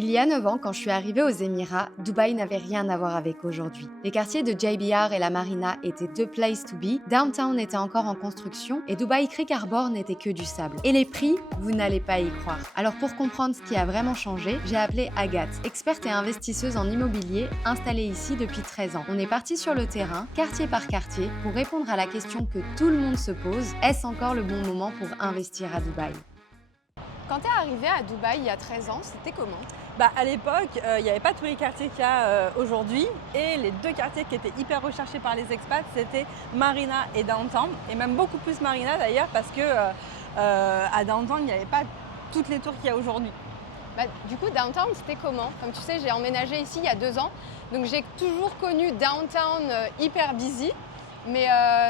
Il y a 9 ans, quand je suis arrivée aux Émirats, Dubaï n'avait rien à voir avec aujourd'hui. Les quartiers de JBR et la Marina étaient deux places to be, Downtown était encore en construction et Dubai Creek Harbor n'était que du sable. Et les prix, vous n'allez pas y croire. Alors pour comprendre ce qui a vraiment changé, j'ai appelé Agathe, experte et investisseuse en immobilier, installée ici depuis 13 ans. On est parti sur le terrain, quartier par quartier, pour répondre à la question que tout le monde se pose, est-ce encore le bon moment pour investir à Dubaï? Quand tu es arrivée à Dubaï il y a 13 ans, c'était comment? À l'époque, il n'y avait pas tous les quartiers qu'il y a aujourd'hui. Et les deux quartiers qui étaient hyper recherchés par les expats, c'était Marina et Downtown. Et même beaucoup plus Marina d'ailleurs, parce que à Downtown, il n'y avait pas toutes les tours qu'il y a aujourd'hui. Du coup, Downtown, c'était comment? Comme tu sais, j'ai emménagé ici il y a 2 ans. Donc j'ai toujours connu Downtown hyper busy. Mais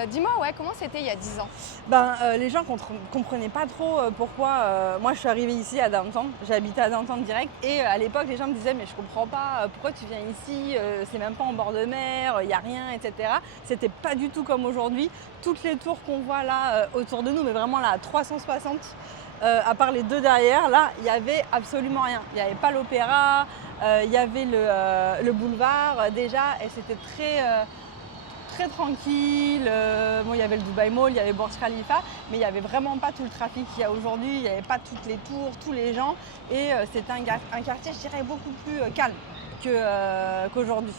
dis-moi, comment c'était il y a 10 ans? Les gens comprenaient pas trop pourquoi moi je suis arrivée ici à Downtown. J'ai habité à Downtown direct et à l'époque les gens me disaient mais je comprends pas pourquoi tu viens ici, c'est même pas en bord de mer, il n'y a rien, etc. C'était pas du tout comme aujourd'hui. Toutes les tours qu'on voit là autour de nous, mais vraiment là à 360, à part les deux derrière, là il n'y avait absolument rien. Il n'y avait pas l'opéra, il y avait le boulevard déjà et c'était très tranquille. Il y avait le Dubai Mall, il y avait Burj Khalifa, mais il n'y avait vraiment pas tout le trafic qu'il y a aujourd'hui, il n'y avait pas toutes les tours, tous les gens. Et c'était un quartier, je dirais, beaucoup plus calme qu'aujourd'hui.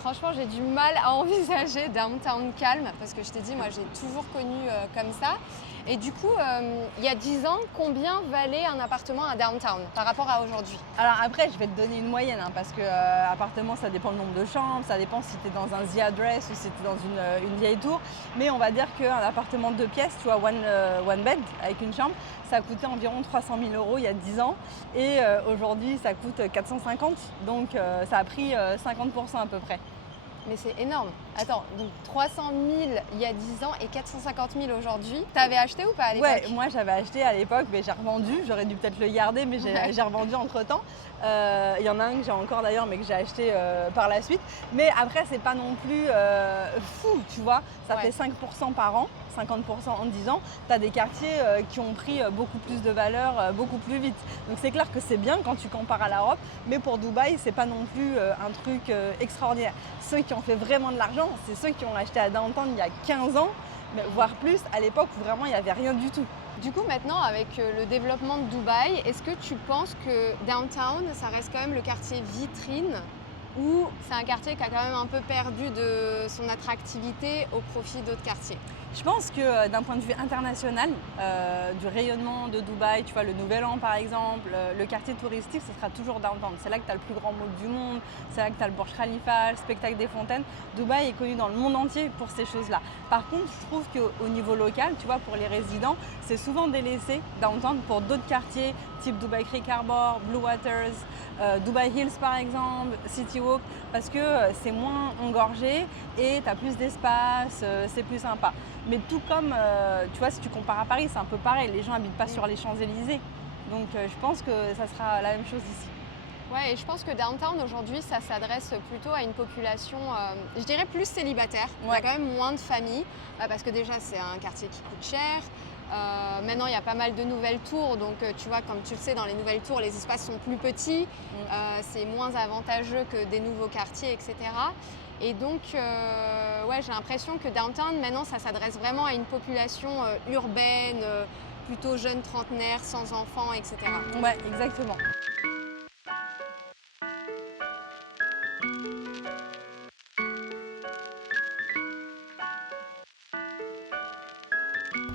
Franchement, j'ai du mal à envisager Downtown calme parce que je t'ai dit, moi j'ai toujours connu comme ça. Et du coup, il y a 10 ans, combien valait un appartement à Downtown par rapport à aujourd'hui? Alors après, je vais te donner une moyenne parce que appartement, ça dépend le nombre de chambres, ça dépend si tu es dans un The Address ou si tu es dans une vieille tour. Mais on va dire qu'un appartement de 2 pièces, tu vois, one bed avec une chambre, ça coûtait environ 300 000 € il y a 10 ans. Et aujourd'hui, ça coûte 450. Donc ça a pris 50% à peu près. Mais c'est énorme. Attends, donc 300 000 il y a 10 ans et 450 000 aujourd'hui. T'avais acheté ou pas à l'époque? Ouais, moi j'avais acheté à l'époque, mais j'ai revendu. J'aurais dû peut-être le garder, mais j'ai revendu entre-temps. Il y en a un que j'ai encore d'ailleurs, mais que j'ai acheté par la suite. Mais après, c'est pas non plus fou, tu vois. Ça fait 5% par an, 50% en 10 ans. Tu as des quartiers qui ont pris beaucoup plus de valeur, beaucoup plus vite. Donc c'est clair que c'est bien quand tu compares à l'Europe, mais pour Dubaï, c'est pas non plus un truc extraordinaire. Ceux qui ont fait vraiment de l'argent, c'est ceux qui ont acheté à Downtown il y a 15 ans, voire plus, à l'époque où vraiment il n'y avait rien du tout. Du coup, maintenant, avec le développement de Dubaï, est-ce que tu penses que Downtown, ça reste quand même le quartier vitrine ou c'est un quartier qui a quand même un peu perdu de son attractivité au profit d'autres quartiers? Je pense que d'un point de vue international, du rayonnement de Dubaï, tu vois, le Nouvel An par exemple, le quartier touristique, ce sera toujours Downtown. C'est là que tu as le plus grand mall du monde, c'est là que tu as le Burj Khalifa, le spectacle des fontaines. Dubaï est connu dans le monde entier pour ces choses-là. Par contre, je trouve qu'au niveau local, tu vois, pour les résidents, c'est souvent délaissé Downtown pour d'autres quartiers, type Dubai Creek Harbor, Blue Waters, Dubai Hills par exemple, City Walk, parce que c'est moins engorgé et tu as plus d'espace, c'est plus sympa. Mais tout comme, tu vois, si tu compares à Paris, c'est un peu pareil, les gens n'habitent pas sur les Champs-Élysées. Donc je pense que ça sera la même chose ici. Ouais, et je pense que Downtown aujourd'hui, ça s'adresse plutôt à une population, je dirais plus célibataire. Il y a quand même moins de familles, parce que déjà c'est un quartier qui coûte cher. Maintenant, il y a pas mal de nouvelles tours, donc tu vois, comme tu le sais, dans les nouvelles tours, les espaces sont plus petits, c'est moins avantageux que des nouveaux quartiers, etc. Et donc, j'ai l'impression que Downtown, maintenant, ça s'adresse vraiment à une population urbaine, plutôt jeune trentenaire, sans enfants, etc. Ouais, exactement.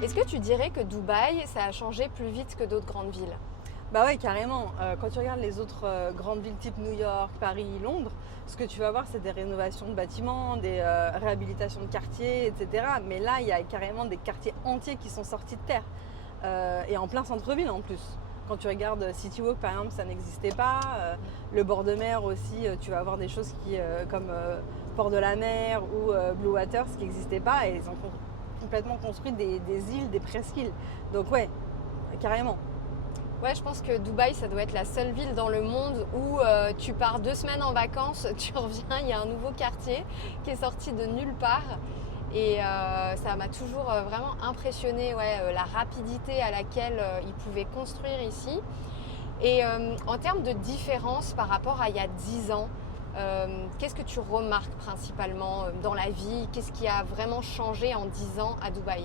Est-ce que tu dirais que Dubaï, ça a changé plus vite que d'autres grandes villes? Bah ouais, carrément. Quand tu regardes les autres grandes villes type New York, Paris, Londres, ce que tu vas voir, c'est des rénovations de bâtiments, des réhabilitations de quartiers, etc. Mais là, il y a carrément des quartiers entiers qui sont sortis de terre. Et en plein centre-ville en plus. Quand tu regardes City Walk, par exemple, ça n'existait pas. Le bord de mer aussi, tu vas avoir des choses comme Port de la Mer ou Blue Waters qui n'existaient pas. Et ils ont complètement construit des îles, des presqu'îles. Donc ouais, carrément. Ouais, je pense que Dubaï, ça doit être la seule ville dans le monde où tu pars 2 semaines en vacances, tu reviens, il y a un nouveau quartier qui est sorti de nulle part. Et ça m'a toujours vraiment impressionné, la rapidité à laquelle ils pouvaient construire ici. Et en termes de différence par rapport à il y a 10 ans, qu'est-ce que tu remarques principalement dans la vie? Qu'est-ce qui a vraiment changé en 10 ans à Dubaï?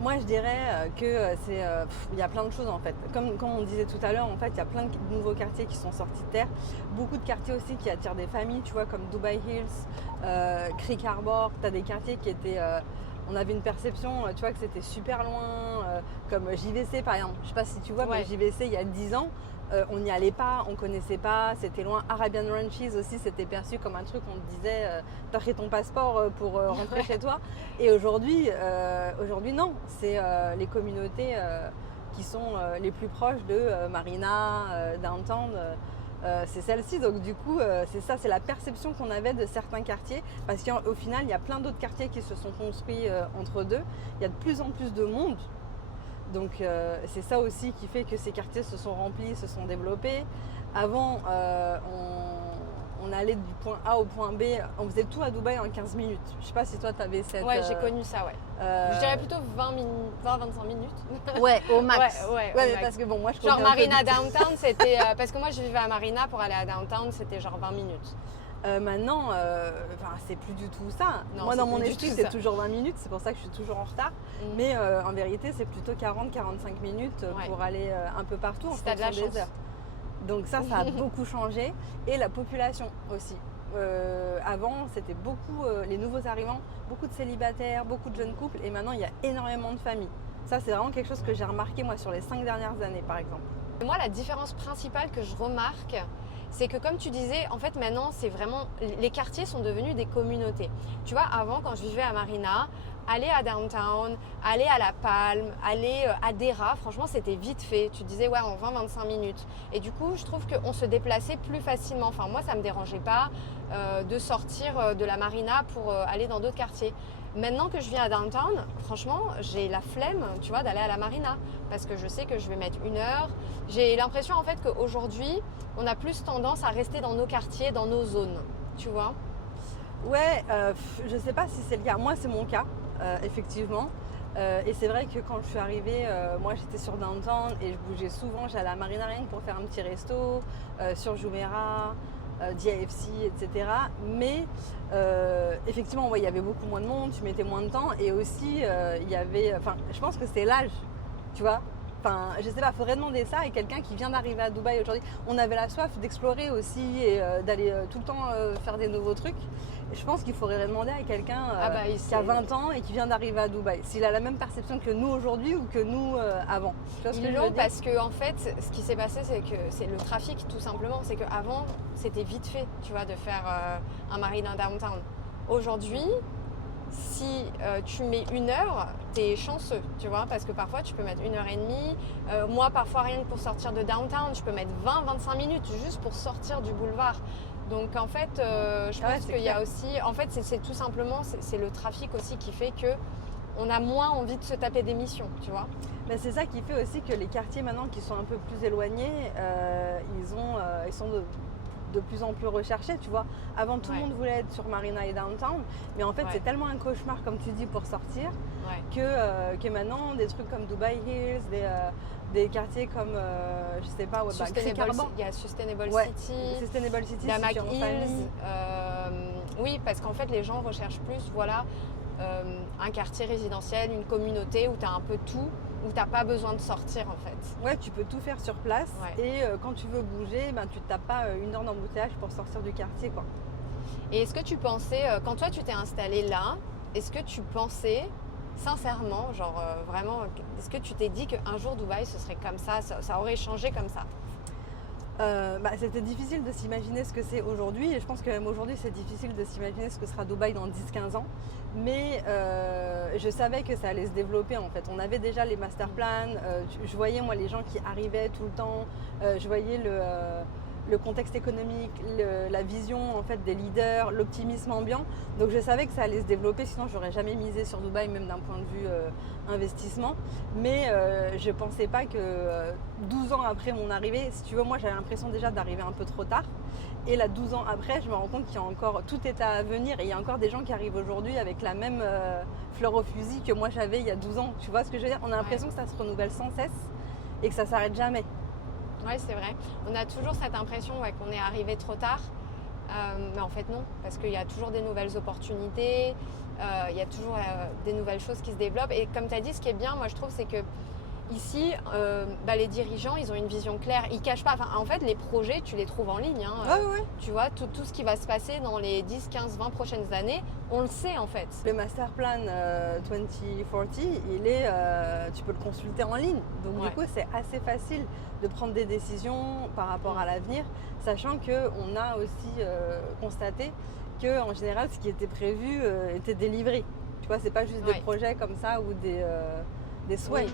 Moi, je dirais il y a plein de choses en fait. Comme on disait tout à l'heure, en fait, il y a plein de nouveaux quartiers qui sont sortis de terre. Beaucoup de quartiers aussi qui attirent des familles, tu vois, comme Dubai Hills, Creek Harbor. Tu as des quartiers qui étaient... on avait une perception, tu vois, que c'était super loin, comme JVC par exemple. Je sais pas si tu vois, mais JVC, il y a 10 ans, on n'y allait pas, on connaissait pas, c'était loin. Arabian Ranches aussi, c'était perçu comme un truc, on te disait, t'as fait ton passeport pour rentrer chez toi. Et aujourd'hui, non, c'est les communautés qui sont les plus proches de Marina, Downtown. C'est celle-ci, donc du coup c'est ça, c'est la perception qu'on avait de certains quartiers, parce qu'au final il y a plein d'autres quartiers qui se sont construits entre deux, il y a de plus en plus de monde, donc c'est ça aussi qui fait que ces quartiers se sont remplis, se sont développés. Avant on allait du point A au point B, on faisait tout à Dubaï en 15 minutes. Je sais pas si toi tu avais cette... Ouais, j'ai connu ça, ouais. Je dirais plutôt 20-25 minutes. Ouais, au max. Ouais, mais parce que bon, moi je genre Marina Downtown, c'était... parce que moi je vivais à Marina, pour aller à Downtown, c'était genre 20 minutes. Maintenant, c'est plus du tout ça. Non, moi dans mon esprit c'est toujours 20 minutes, c'est pour ça que je suis toujours en retard. Mais en vérité c'est plutôt 40-45 minutes pour aller un peu partout en fonction des heures. Donc ça a beaucoup changé. Et la population aussi. Avant, c'était beaucoup les nouveaux arrivants, beaucoup de célibataires, beaucoup de jeunes couples. Et maintenant, il y a énormément de familles. Ça, c'est vraiment quelque chose que j'ai remarqué, moi, sur les 5 dernières années, par exemple. Moi, la différence principale que je remarque, c'est que comme tu disais, en fait, maintenant, c'est vraiment... Les quartiers sont devenus des communautés. Tu vois, avant, quand je vivais à Marina, aller à Downtown, aller à La Palme, aller à Dera, franchement, c'était vite fait. Tu disais, ouais, en 20-25 minutes. Et du coup, je trouve qu'on se déplaçait plus facilement. Enfin, moi, ça ne me dérangeait pas de sortir de la Marina pour aller dans d'autres quartiers. Maintenant que je viens à Downtown, franchement, j'ai la flemme, tu vois, d'aller à la Marina. Parce que je sais que je vais mettre 1 heure. J'ai l'impression, en fait, qu'aujourd'hui, on a plus tendance à rester dans nos quartiers, dans nos zones. Tu vois? Ouais, je sais pas si c'est le cas. Moi, c'est mon cas. Effectivement. Et c'est vrai que quand je suis arrivée, moi j'étais sur Downtown et je bougeais souvent, j'allais à Marina rien que pour faire un petit resto, sur Jumeirah, DIFC, etc. Mais effectivement, il y avait beaucoup moins de monde, tu mettais moins de temps et aussi il y avait, je pense que c'est l'âge, tu vois. Je sais pas, il faudrait demander ça à quelqu'un qui vient d'arriver à Dubaï aujourd'hui. On avait la soif d'explorer aussi et d'aller tout le temps faire des nouveaux trucs. Et je pense qu'il faudrait demander à quelqu'un qui a 20 ans et qui vient d'arriver à Dubaï, s'il a la même perception que nous aujourd'hui ou que nous avant. Ils l'ont parce que en fait, ce qui s'est passé, c'est que c'est le trafic tout simplement. C'est qu'avant, c'était vite fait, tu vois, de faire un Marina Downtown. Aujourd'hui, si tu mets 1 heure, t'es chanceux, tu vois, parce que parfois tu peux mettre 1h30. Moi, parfois, rien que pour sortir de Downtown, je peux mettre 20-25 minutes juste pour sortir du boulevard. Donc en fait, je pense qu'il y a aussi... En fait, c'est tout simplement, c'est le trafic aussi qui fait que on a moins envie de se taper des missions, tu vois. Mais c'est ça qui fait aussi que les quartiers maintenant qui sont un peu plus éloignés, ils sont de plus en plus recherchés, tu vois. Avant, tout le monde voulait être sur Marina et Downtown, mais en fait, c'est tellement un cauchemar, comme tu dis, pour sortir, que maintenant, des trucs comme Dubai Hills, des quartiers comme, je sais pas, il y a Sustainable City, Damac Hills. Oui, parce qu'en fait, les gens recherchent plus, un quartier résidentiel, une communauté où tu as un peu tout, où tu n'as pas besoin de sortir en fait. Ouais, tu peux tout faire sur place et quand tu veux bouger, tu ne tapes pas 1 heure d'embouteillage pour sortir du quartier, quoi. Et est-ce que tu pensais, quand toi tu t'es installé là, est-ce que tu pensais sincèrement, vraiment, est-ce que tu t'es dit qu'un jour Dubaï ce serait comme ça aurait changé comme ça? C'était difficile de s'imaginer ce que c'est aujourd'hui et je pense que même aujourd'hui c'est difficile de s'imaginer ce que sera Dubaï dans 10-15 ans, mais je savais que ça allait se développer en fait. On avait déjà les master plans, je voyais moi les gens qui arrivaient tout le temps, je voyais le contexte économique, la vision en fait des leaders, l'optimisme ambiant. Donc je savais que ça allait se développer, sinon j'aurais jamais misé sur Dubaï, même d'un point de vue investissement. Mais je pensais pas que 12 ans après mon arrivée, si tu veux, moi j'avais l'impression déjà d'arriver un peu trop tard. Et là 12 ans après, je me rends compte qu'il y a encore tout est à venir et il y a encore des gens qui arrivent aujourd'hui avec la même fleur au fusil que moi j'avais il y a 12 ans. Tu vois ce que je veux dire? On a l'impression que ça se renouvelle sans cesse et que ça s'arrête jamais. Ouais, c'est vrai. On a toujours cette impression qu'on est arrivé trop tard. Mais en fait non, parce qu'il y a toujours des nouvelles opportunités, il y a toujours des nouvelles choses qui se développent. Et comme tu as dit, ce qui est bien, moi je trouve, c'est que ici, les dirigeants, ils ont une vision claire. Ils cachent pas. Enfin, en fait, les projets, tu les trouves en ligne. Ouais. Tu vois, tout ce qui va se passer dans les 10, 15, 20 prochaines années, on le sait en fait. Le master plan 2040, tu peux le consulter en ligne. Donc du coup, c'est assez facile de prendre des décisions par rapport à l'avenir, sachant qu'on a aussi constaté qu'en général, ce qui était prévu était délivré. Tu vois, c'est pas juste des projets comme ça ou des souhaits.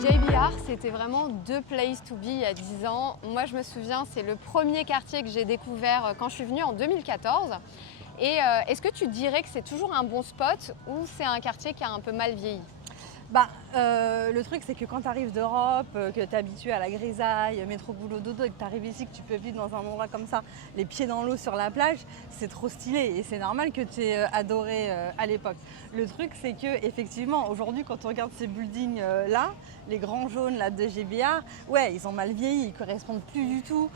JBR, c'était vraiment the place to be il y a 10 ans. Moi, je me souviens, c'est le premier quartier que j'ai découvert quand je suis venue en 2014. Et est-ce que tu dirais que c'est toujours un bon spot ou c'est un quartier qui a un peu mal vieilli? Le truc, c'est que quand tu arrives d'Europe, que tu es habitué à la grisaille, métro boulot dodo, et que tu arrives ici, que tu peux vivre dans un endroit comme ça, les pieds dans l'eau sur la plage, c'est trop stylé et c'est normal que tu aies adoré à l'époque. Le truc, c'est que effectivement, aujourd'hui, quand on regarde ces buildings là, les grands jaunes là, de GBR, ils ont mal vieilli, ils ne correspondent plus du tout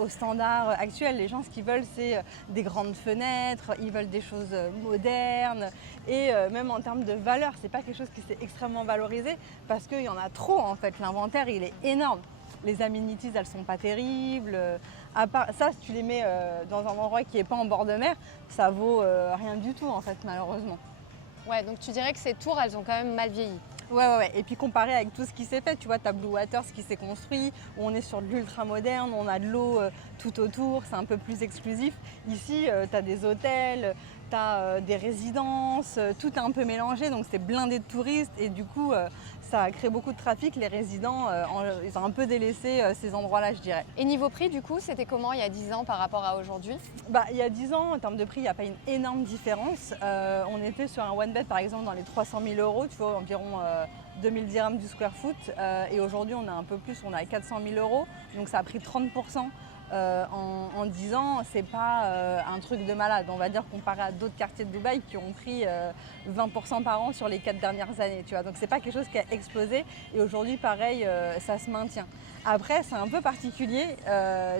aux standards actuels. Les gens, ce qu'ils veulent, c'est des grandes fenêtres, ils veulent des choses modernes et même en termes de valeur, c'est pas quelque chose qui s'est extrêmement valorisé parce qu'il y en a trop en fait. L'inventaire, il est énorme. Les amenities, elles sont pas terribles. À part ça, si tu les mets dans un endroit qui n'est pas en bord de mer, ça vaut rien du tout en fait, malheureusement. Ouais, donc tu dirais que ces tours, elles ont quand même mal vieilli. Ouais. Et puis comparé avec tout ce qui s'est fait, tu vois, tu as Blue Waters qui s'est construit, où on est sur de l'ultra moderne, on a de l'eau tout autour, c'est un peu plus exclusif. Ici, tu as des hôtels, tu as des résidences, tout est un peu mélangé, donc c'est blindé de touristes et du coup, ça crée beaucoup de trafic. Les résidents, ils ont un peu délaissé ces endroits-là, je dirais. Et niveau prix, du coup, c'était comment il y a 10 ans par rapport à aujourd'hui? Il y a 10 ans, en termes de prix, il n'y a pas une énorme différence. On était sur un one bed, par exemple, dans les 300 000 €, tu vois, environ 2000 dirhams du square foot. Et aujourd'hui, on a un peu plus, on a 400 000 €. Donc ça a pris 30%. En 10 ans, c'est pas un truc de malade, on va dire, comparé à d'autres quartiers de Dubaï qui ont pris 20% par an sur les 4 dernières années, tu vois. Donc c'est pas quelque chose qui a explosé et aujourd'hui pareil, ça se maintient. Après, c'est un peu particulier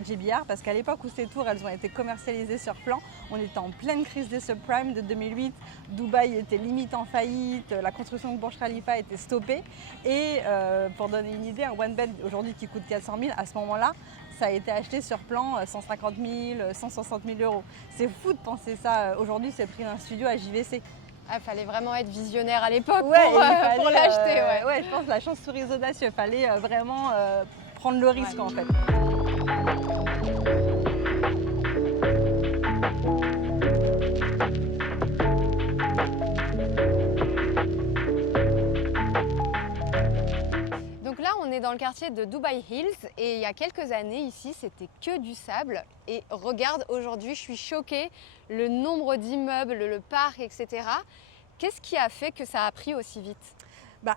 JBR parce qu'à l'époque où ces tours elles ont été commercialisées sur plan, on était en pleine crise des subprimes de 2008, Dubaï était limite en faillite, la construction de Burj Khalifa était stoppée et pour donner une idée, un one bed aujourd'hui qui coûte 400 000, à ce moment-là, ça a été acheté sur plan 150 000, 160 000 €. C'est fou de penser ça. Aujourd'hui, c'est le prix d'un studio à JVC. Il fallait vraiment être visionnaire à l'époque pour l'acheter. Je pense que la chance souris audacieux. Il fallait vraiment prendre le risque en fait. On est dans le quartier de Dubai Hills et il y a quelques années ici c'était que du sable et regarde aujourd'hui je suis choquée, le nombre d'immeubles, le parc, etc. Qu'est-ce qui a fait que ça a pris aussi vite?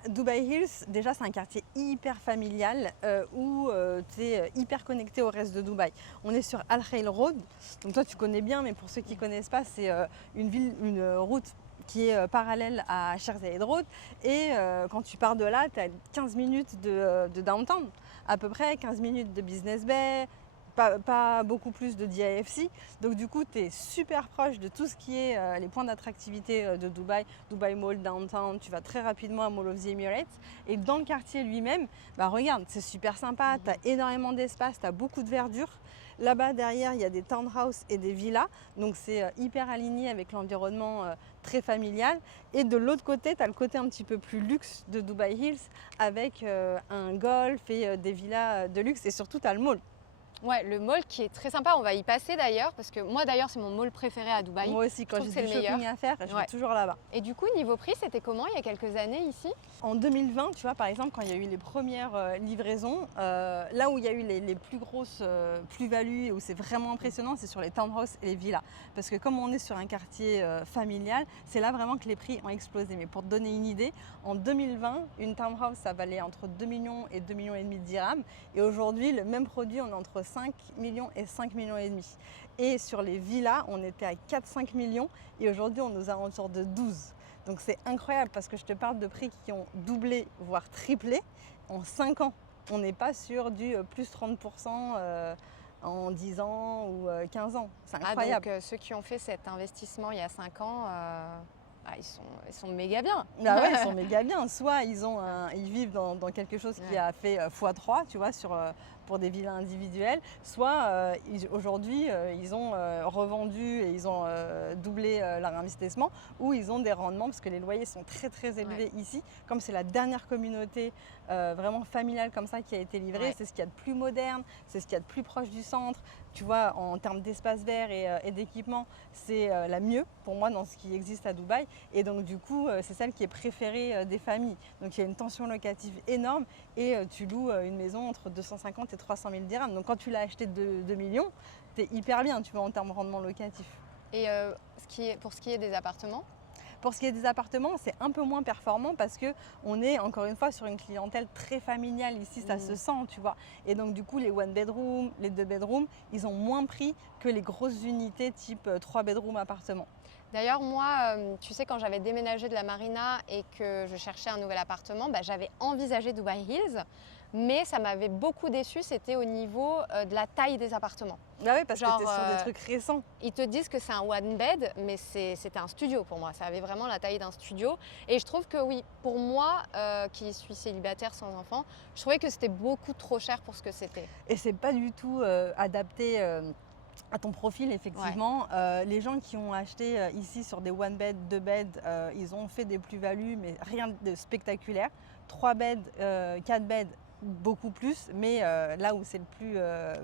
Dubai Hills, déjà c'est un quartier hyper familial où tu es hyper connecté au reste de Dubaï. On est sur Al Khail Road, donc toi tu connais bien mais pour ceux qui ne connaissent pas c'est une route qui est parallèle à Sheikh Zayed Road et quand tu pars de là, tu as 15 minutes de downtown, à peu près 15 minutes de Business Bay, pas beaucoup plus de DIFC. Donc du coup, tu es super proche de tout ce qui est les points d'attractivité de Dubaï, Dubai Mall, Downtown, tu vas très rapidement à Mall of the Emirates. Et dans le quartier lui-même, regarde, c'est super sympa, tu as énormément d'espace, tu as beaucoup de verdure. Là-bas, derrière, il y a des townhouses et des villas. Donc, c'est hyper aligné avec l'environnement très familial. Et de l'autre côté, tu as le côté un petit peu plus luxe de Dubai Hills avec un golf et des villas de luxe. Et surtout, tu as le mall. Ouais, le mall qui est très sympa, on va y passer d'ailleurs, parce que moi d'ailleurs c'est mon mall préféré à Dubaï. Moi aussi, quand j'ai du shopping à faire, je vais toujours là-bas. Et du coup, niveau prix, c'était comment il y a quelques années ici? En 2020, tu vois, par exemple, quand il y a eu les premières livraisons, là où il y a eu les plus grosses plus-values et où c'est vraiment impressionnant, c'est sur les townhouses et les villas. Parce que comme on est sur un quartier familial, c'est là vraiment que les prix ont explosé. Mais pour te donner une idée, en 2020, une townhouse, ça valait entre 2 millions et 2,5 millions de dirhams. Et aujourd'hui, le même produit, on est entre 5 millions et 5 millions et demi. Et sur les villas, on était à 4-5 millions et aujourd'hui, on nous alentours de 12. Donc c'est incroyable parce que je te parle de prix qui ont doublé, voire triplé en 5 ans. On n'est pas sur du plus 30% en 10 ans ou 15 ans. C'est incroyable. Donc ceux qui ont fait cet investissement il y a 5 ans, ils sont méga bien. Bah ouais, ils sont méga bien. Soit ils vivent dans quelque chose qui a fait x3, tu vois, pour des villas individuelles. Soit aujourd'hui, ils ont revendu et ils ont doublé leur investissement, ou ils ont des rendements parce que les loyers sont très très élevés ici. Comme c'est la dernière communauté vraiment familiale comme ça qui a été livrée, c'est ce qu'il y a de plus moderne, c'est ce qu'il y a de plus proche du centre. Tu vois, en termes d'espace vert et d'équipement, c'est la mieux pour moi dans ce qui existe à Dubaï. Et donc du coup, c'est celle qui est préférée des familles. Donc il y a une tension locative énorme et tu loues une maison entre 250 et 300 000 dirhams. Donc quand tu l'as acheté de 2 millions, tu es hyper bien, tu vois, en termes de rendement locatif. Et pour ce qui est des appartements? Pour ce qui est des appartements, c'est un peu moins performant parce qu'on est encore une fois sur une clientèle très familiale. Ici, ça se sent, tu vois. Et donc du coup, les one bedroom, les 2 bedrooms, ils ont moins pris que les grosses unités type 3 bedroom appartements. D'ailleurs, moi, tu sais, quand j'avais déménagé de la Marina et que je cherchais un nouvel appartement, j'avais envisagé Dubai Hills, mais ça m'avait beaucoup déçue, c'était au niveau de la taille des appartements. Ah oui, parce que tu es sur des trucs récents. Ils te disent que c'est un one bed, mais c'était un studio pour moi. Ça avait vraiment la taille d'un studio. Et je trouve que oui, pour moi, qui suis célibataire sans enfant, je trouvais que c'était beaucoup trop cher pour ce que c'était. Et c'est pas du tout adapté à ton profil, effectivement. Les gens qui ont acheté ici sur des one bed, 2 beds, ils ont fait des plus-values, mais rien de spectaculaire. 3 beds, 4 beds, beaucoup plus, mais là où c'est le plus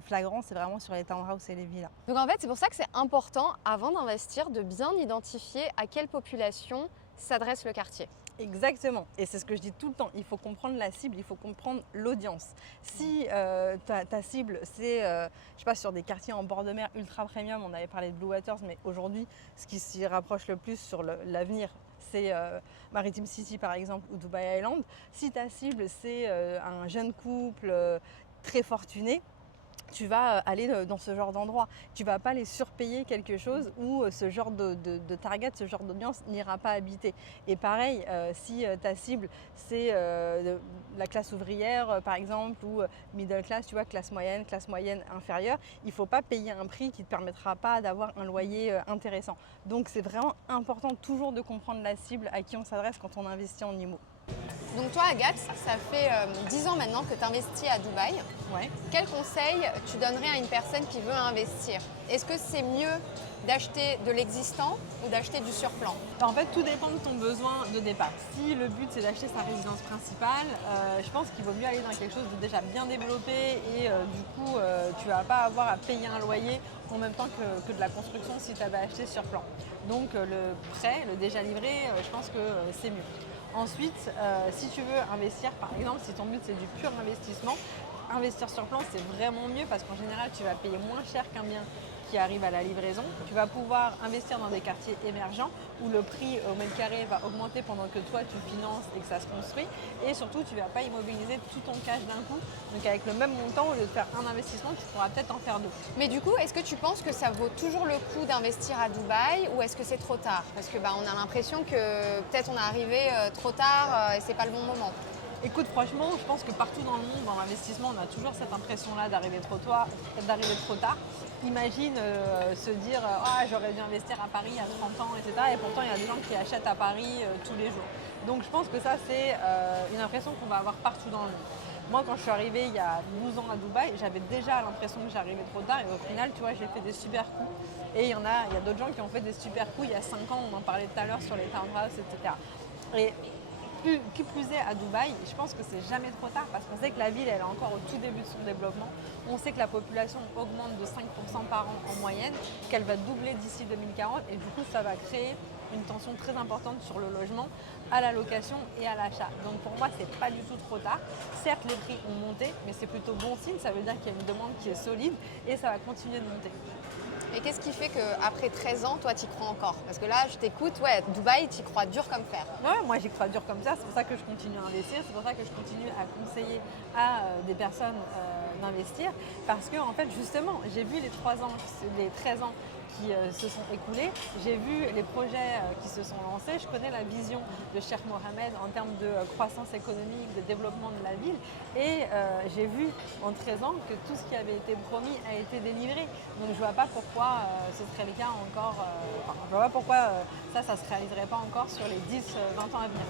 flagrant, c'est vraiment sur les townhouses et les villas. Donc en fait, c'est pour ça que c'est important, avant d'investir, de bien identifier à quelle population s'adresse le quartier. Exactement, et c'est ce que je dis tout le temps, il faut comprendre la cible, il faut comprendre l'audience. Si ta cible, c'est, je sais pas, sur des quartiers en bord de mer ultra premium, on avait parlé de Blue Waters, mais aujourd'hui, ce qui s'y rapproche le plus sur l'avenir, c'est Maritime City par exemple ou Dubai Island. Si ta cible, c'est un jeune couple très fortuné, tu vas aller dans ce genre d'endroit. Tu ne vas pas les surpayer quelque chose où ce genre de target, ce genre d'audience n'ira pas habiter. Et pareil, si ta cible, c'est la classe ouvrière, par exemple, ou middle class, tu vois, classe moyenne inférieure, il ne faut pas payer un prix qui ne te permettra pas d'avoir un loyer intéressant. Donc c'est vraiment important toujours de comprendre la cible à qui on s'adresse quand on investit en IMO. Donc toi, Agathe, ça fait 10 ans maintenant que tu investis à Dubaï. Ouais. Quel conseil tu donnerais à une personne qui veut investir? Est-ce que c'est mieux d'acheter de l'existant ou d'acheter du surplan? En fait, tout dépend de ton besoin de départ. Si le but c'est d'acheter sa résidence principale, je pense qu'il vaut mieux aller dans quelque chose de déjà bien développé et du coup, tu vas pas avoir à payer un loyer en même temps que de la construction si tu avais acheté sur plan. Donc le prêt, le déjà livré, je pense que c'est mieux. Ensuite, si tu veux investir, par exemple, si ton but c'est du pur investissement, investir sur plan c'est vraiment mieux parce qu'en général tu vas payer moins cher qu'un bien qui arrive à la livraison. Tu vas pouvoir investir dans des quartiers émergents où le prix au mètre carré va augmenter pendant que toi tu finances et que ça se construit. Et surtout, tu ne vas pas immobiliser tout ton cash d'un coup. Donc avec le même montant, au lieu de faire un investissement, tu pourras peut-être en faire deux. Mais du coup, est-ce que tu penses que ça vaut toujours le coup d'investir à Dubaï ou est-ce que c'est trop tard? Parce que on a l'impression que peut-être on est arrivé trop tard et c'est pas le bon moment. Écoute, franchement, je pense que partout dans le monde, dans l'investissement, on a toujours cette impression-là d'arriver trop tard. Imagine se dire « Ah, j'aurais dû investir à Paris à 30 ans, etc. » Et pourtant, il y a des gens qui achètent à Paris tous les jours. Donc, je pense que ça, c'est une impression qu'on va avoir partout dans le monde. Moi, quand je suis arrivée il y a 12 ans à Dubaï, j'avais déjà l'impression que j'arrivais trop tard. Et au final, tu vois, j'ai fait des super coups. Et il y a d'autres gens qui ont fait des super coups il y a 5 ans. On en parlait tout à l'heure sur les townhouses, etc. Et qui plus est à Dubaï, je pense que c'est jamais trop tard parce qu'on sait que la ville elle est encore au tout début de son développement. On sait que la population augmente de 5% par an en moyenne, qu'elle va doubler d'ici 2040 et du coup ça va créer une tension très importante sur le logement, à la location et à l'achat. Donc pour moi c'est pas du tout trop tard. Certes les prix ont monté mais c'est plutôt bon signe, ça veut dire qu'il y a une demande qui est solide et ça va continuer de monter. Et qu'est-ce qui fait qu'après 13 ans, toi, tu y crois encore? Parce que là, je t'écoute, ouais, Dubaï, tu y crois dur comme fer. Ouais, moi, j'y crois dur comme ça. C'est pour ça que je continue à investir. C'est pour ça que je continue à conseiller à des personnes d'investir parce que en fait justement j'ai vu les 13 ans qui se sont écoulés, j'ai vu les projets qui se sont lancés, je connais la vision de Cheikh Mohamed en termes de croissance économique, de développement de la ville et j'ai vu en 13 ans que tout ce qui avait été promis a été délivré. Donc je ne vois pas pourquoi ce serait le cas encore, je vois pas pourquoi ça ne se réaliserait pas encore sur les 10-20 ans à venir.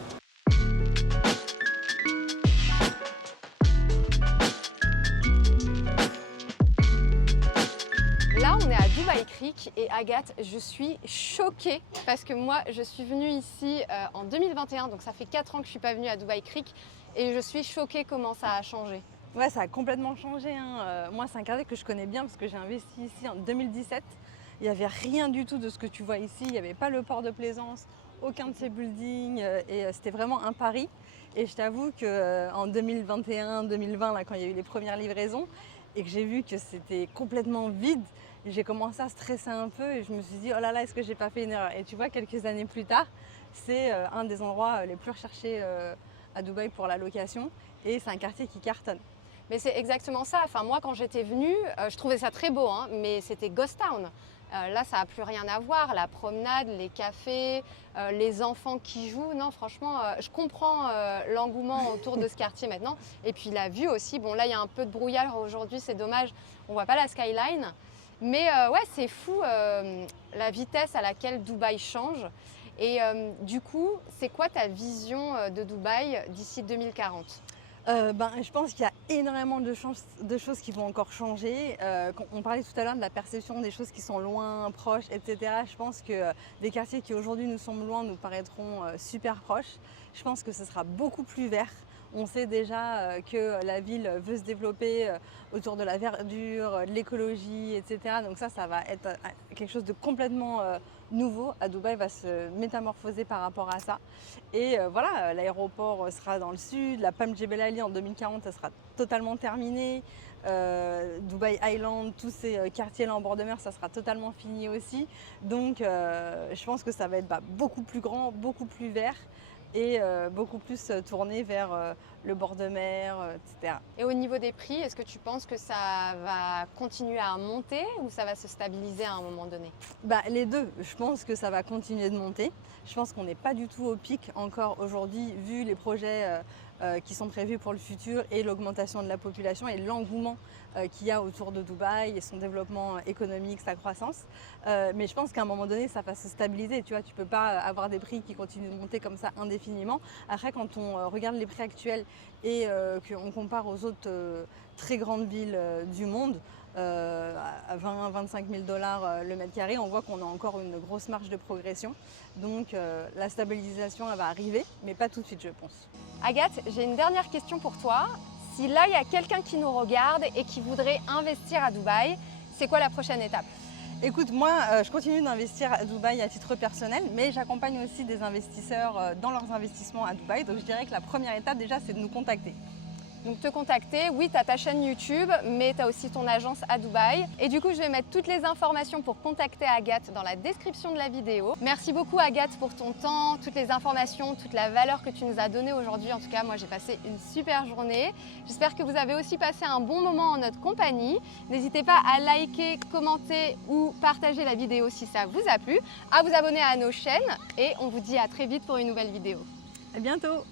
Là, on est à Dubai Creek et Agathe, je suis choquée parce que moi, je suis venue ici en 2021, donc ça fait 4 ans que je ne suis pas venue à Dubai Creek et je suis choquée comment ça a changé. Ouais, ça a complètement changé. Moi, c'est un quartier que je connais bien parce que j'ai investi ici en 2017. Il n'y avait rien du tout de ce que tu vois ici. Il n'y avait pas le port de Plaisance, aucun de ces buildings et c'était vraiment un pari. Et je t'avoue qu'en 2021-2020, quand il y a eu les premières livraisons et que j'ai vu que c'était complètement vide, j'ai commencé à stresser un peu et je me suis dit oh là là, est-ce que j'ai pas fait une erreur? Et tu vois, quelques années plus tard, c'est un des endroits les plus recherchés à Dubaï pour la location et c'est un quartier qui cartonne. Mais c'est exactement ça. Enfin, moi, quand j'étais venue, je trouvais ça très beau, hein, mais c'était Ghost Town. Là, ça n'a plus rien à voir. La promenade, les cafés, les enfants qui jouent. Non, franchement, je comprends l'engouement autour de ce quartier maintenant. Et puis la vue aussi. Bon, là, il y a un peu de brouillard aujourd'hui, c'est dommage. On ne voit pas la skyline. Mais ouais, c'est fou la vitesse à laquelle Dubaï change. Et du coup, c'est quoi ta vision de Dubaï d'ici 2040 ? Je pense qu'il y a énormément de choses qui vont encore changer. On parlait tout à l'heure de la perception des choses qui sont loin, proches, etc. Je pense que des quartiers qui aujourd'hui nous semblent loin nous paraîtront super proches. Je pense que ce sera beaucoup plus vert. On sait déjà que la ville veut se développer autour de la verdure, de l'écologie, etc. Donc ça va être quelque chose de complètement nouveau. À Dubaï va se métamorphoser par rapport à ça. Et voilà, l'aéroport sera dans le sud, la Palm Jebel Ali en 2040, ça sera totalement terminé. Dubai Island, tous ces quartiers-là en bord de mer, ça sera totalement fini aussi. Donc je pense que ça va être beaucoup plus grand, beaucoup plus vert et beaucoup plus tourné vers le bord de mer, etc. Et au niveau des prix, est-ce que tu penses que ça va continuer à monter ou ça va se stabiliser à un moment donné ? Les deux, je pense que ça va continuer de monter. Je pense qu'on n'est pas du tout au pic encore aujourd'hui, vu les projets qui sont prévus pour le futur et l'augmentation de la population et l'engouement qu'il y a autour de Dubaï et son développement économique, sa croissance. Mais je pense qu'à un moment donné, ça va se stabiliser. Tu vois, tu ne peux pas avoir des prix qui continuent de monter comme ça indéfiniment. Après, quand on regarde les prix actuels et qu'on compare aux autres très grandes villes du monde, à 20-25 000 $ le mètre carré, on voit qu'on a encore une grosse marge de progression. Donc la stabilisation, elle va arriver, mais pas tout de suite, je pense. Agathe, j'ai une dernière question pour toi. Si là, il y a quelqu'un qui nous regarde et qui voudrait investir à Dubaï, c'est quoi la prochaine étape ? Écoute, moi, je continue d'investir à Dubaï à titre personnel, mais j'accompagne aussi des investisseurs dans leurs investissements à Dubaï. Donc je dirais que la première étape déjà, c'est de nous contacter. Donc te contacter, oui, tu as ta chaîne YouTube, mais tu as aussi ton agence à Dubaï. Et du coup, je vais mettre toutes les informations pour contacter Agathe dans la description de la vidéo. Merci beaucoup Agathe pour ton temps, toutes les informations, toute la valeur que tu nous as donnée aujourd'hui. En tout cas, moi j'ai passé une super journée. J'espère que vous avez aussi passé un bon moment en notre compagnie. N'hésitez pas à liker, commenter ou partager la vidéo si ça vous a plu, à vous abonner à nos chaînes et on vous dit à très vite pour une nouvelle vidéo. À bientôt!